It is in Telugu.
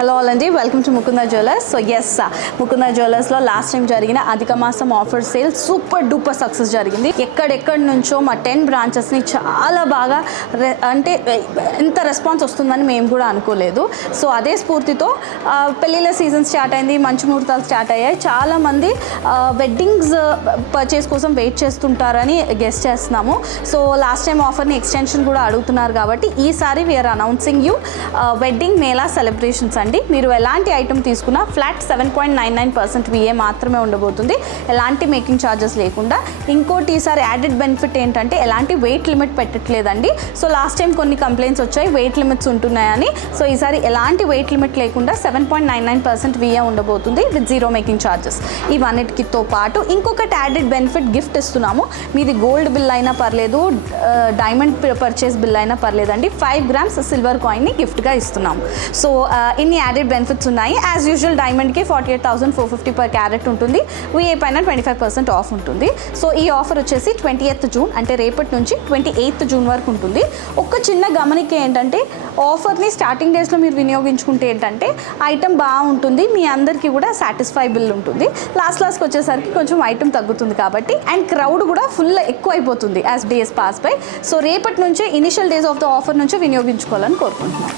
హలో ఆల్ అండి, welcome to Mukunda jewellers. So yes, Mukunda జ్యువెలర్స్లో లాస్ట్ టైం జరిగిన అధిక మాసం offer sale super duper success జరిగింది. ఎక్కడెక్కడి నుంచో మా 10 బ్రాంచెస్ని చాలా బాగా అంటే ఎంత రెస్పాన్స్ వస్తుందని మేము కూడా అనుకోలేదు. సో అదే స్ఫూర్తితో పెళ్ళిళ్ళ సీజన్ స్టార్ట్ అయింది, మంచి ముహూర్తాలు స్టార్ట్ అయ్యాయి. చాలామంది వెడ్డింగ్స్ పర్చేస్ కోసం వెయిట్ చేస్తుంటారని గెస్ట్ చేస్తున్నాము. సో లాస్ట్ టైం ఆఫర్ని ఎక్స్టెన్షన్ కూడా అడుగుతున్నారు కాబట్టి ఈసారి we are announcing you wedding mela celebrations అండి. మీరు ఎలాంటి ఐటమ్ తీసుకున్నా ఫ్లాట్ 7.99% VA మాత్రమే ఉండబోతుంది, ఎలాంటి మేకింగ్ ఛార్జెస్ లేకుండా. ఇంకోటి ఈసారి యాడెడ్ బెనిఫిట్ ఏంటంటే ఎలాంటి వెయిట్ లిమిట్ పెట్టట్లేదండి. సో లాస్ట్ టైం కొన్ని కంప్లైంట్స్ వచ్చాయి వెయిట్ లిమిట్స్ ఉంటున్నాయని. సో ఈసారి ఎలాంటి వెయిట్ లిమిట్ లేకుండా 7.99% VA ఉండబోతుంది విత్ జీరో మేకింగ్ ఛార్జెస్. ఇవన్నిటితో పాటు ఇంకొకటి యాడెడ్ బెనిఫిట్ గిఫ్ట్ ఇస్తున్నాము. మీది గోల్డ్ బిల్ అయినా పర్లేదు, డైమండ్ పర్చేస్ బిల్ అయినా పర్లేదండి, 5 grams సిల్వర్ కాయిన్ని గిఫ్ట్గా ఇస్తున్నాము. సో ఇన్ని యాడెడ్ బెనిఫిట్స్ ఉన్నాయి. యాజ్ యూజువల్ డైమండ్కి 48,450 per carat ఉంటుంది, VA పైన 25% ఆఫ్ ఉంటుంది. సో ఈ ఆఫర్ వచ్చేసి 20th June అంటే రేపటి నుంచి 28th June వరకు ఉంటుంది. ఒక చిన్న గమనిక ఏంటంటే ఆఫర్ని స్టార్టింగ్ డేస్లో మీరు వినియోగించుకుంటే ఏంటంటే ఐటమ్ బాగుంటుంది, మీ అందరికీ కూడా సాటిస్ఫైబుల్ ఉంటుంది. లాస్ట్కి వచ్చేసరికి కొంచెం ఐటమ్ తగ్గుతుంది కాబట్టి, అండ్ క్రౌడ్ కూడా ఫుల్ ఎక్కువ అయిపోతుంది as days pass by. So రేపటి నుంచే initial days of the offer నుంచి వినియోగించుకోవాలని కోరుకుంటున్నాను.